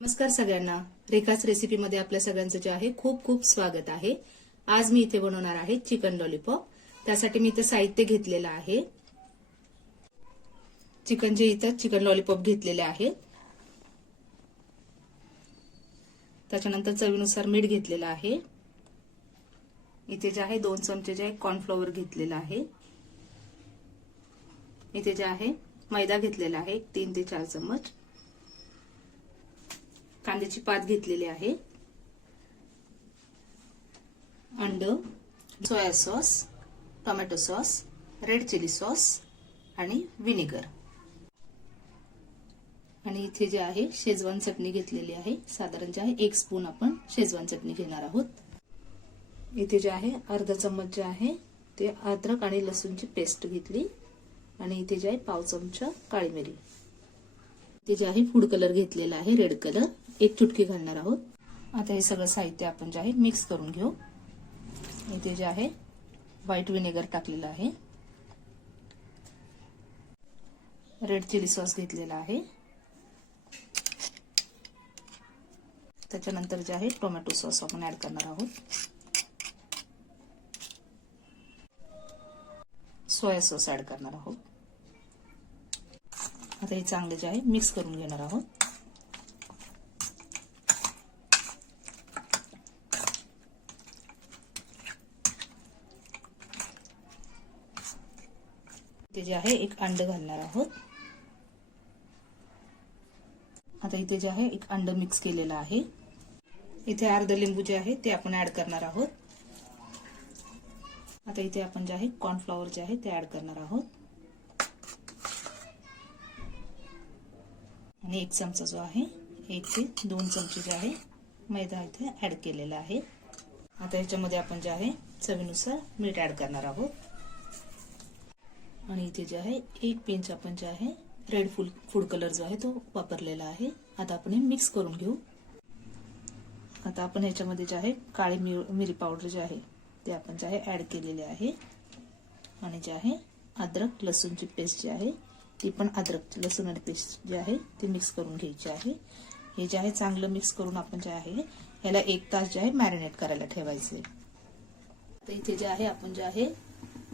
नमस्कार सगळ्यांना. रेखाच रेसिपीमध्ये आपल्या सगळ्यांचं जे आहे खूप खूप स्वागत आहे. आज मी इथे बनवणार आहे चिकन लॉलीपॉप त्यासाठी मी इथं साहित्य घेतलेलं आहे. चिकन जे इथं चिकन लॉलीपॉप घेतलेले आहे. त्याच्यानंतर चवीनुसार मीठ घेतलेलं आहे. इथे जे आहे दोन चमचे जे आहे कॉर्नफ्लॉवर घेतलेलं आहे. इथे जे आहे मैदा घेतलेला आहे तीन ते चार चम्मच कांद्याची पात घेतलेली आहे. And soya sauce tomato sauce red chilli sauce आणि व्हिनेगर. आणि इथे जे आहे शेजवान चटणी घेतलेली आहे. साधारण जे आहे एक स्पून आपण शेजवान चटणी घेणार आहोत. इथे जे आहे अर्धा चम्मच जे आहे ते अद्रक आणि लसूणची पेस्ट घेतली. आणि इथे जे आहे पाव चमचा काळी मिरी. इथे जे आहे फूड कलर घेतलेला आहे रेड कलर. एक चुटकी घालणार आहोत. आता हे सगळं साहित्य आपण जे आहे मिक्स करून घेऊ. इथे जे आहे व्हाईट विनेगर टाकलेलं आहे. रेड चिली सॉस घेतलेला आहे. त्याच्यानंतर जे आहे टोमॅटो सॉस आपण ऍड करणार आहोत. सोया सॉस ऍड करणार आहोत. आता हे चांगले जे आहे मिक्स करून घेणार आहोत. ते जे आहे एक अंड घालणार आहोत. आता इथे जे आहे एक अंड मिक्स केलेलं आहे. इथे अर्ध लिंबू जे आहे ते आपण ऍड करणार आहोत. आता इथे आपण जे आहे कॉर्नफ्लॉवर जे आहे ते ऍड करणार आहोत. आणि एक चमचा जो आहे एक ते दोन चमचे जे आहे मैदा इथे ऍड केलेला आहे. आता याच्यामध्ये आपण जे आहे चवीनुसार मीठ ऍड करणार आहोत. आणि इथे जे आहे एक पिंच आपण जे आहे रेड फुल फूड कलर जो आहे तो वापरलेला आहे आता आपण हे मिक्स करून घेऊ आता आपण ह्याच्यामध्ये जे आहे काळी मिरी पावडर जे आहे ते आपण जे आहे ऍड केलेले आहे आणि जे आहे अद्रक लसूणची पेस्ट जी आहे ती पण अद्रक लसूण आणि पेस्ट जे आहे ती मिक्स करून घ्यायची आहे हे जे आहे चांगलं मिक्स करून आपण जे आहे ह्याला एक तास जे आहे मॅरिनेट करायला ठेवायचे तर इथे जे आहे आपण जे आहे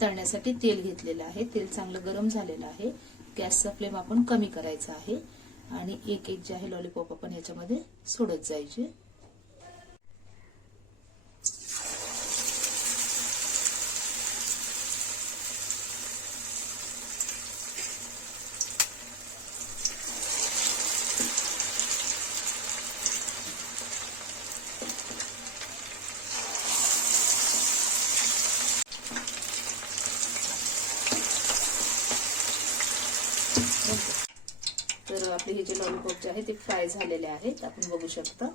तळण्यासाठी तेल घेतलेलं आहे. तेल चांगलं गरम झालेलं आहे. गॅसचा फ्लेम आपण कमी करायचा आहे. आणि एक एक जे आहे लॉलीपॉप आपण याच्यामध्ये सोडत जायचे तर आपले हे जे लॉलीपॉप जे आहे ते फ्राय झालेले आहेत. आपण बघू शकता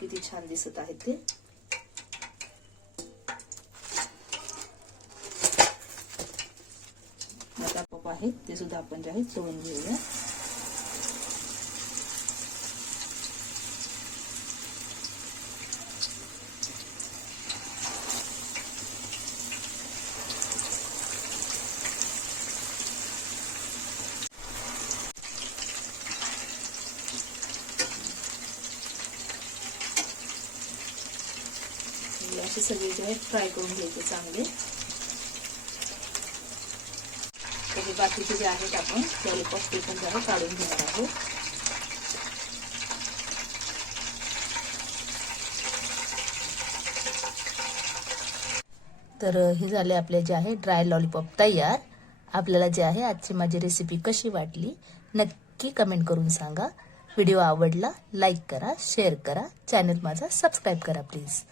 किती छान दिसत आहेत ते. आता आहेत ते सुद्धा आपण जे आहे तळून घेऊया. असे सगळे जे आहेत फ्राय करून घ्यायचे चांगले. तर बाकीचे जे आहेत आपण लॉलीपॉप ते पण जरा काढून घेणार आहोत. तर हे झाले आपले जे आहे ड्राय लॉलीपॉप तयार. आपल्याला जे आहे आजची माझी रेसिपी कशी वाटली नक्की कमेंट करून सांगा. व्हिडिओ आवडला लाईक करा शेअर करा. चॅनल माझा सबस्क्राईब करा प्लीज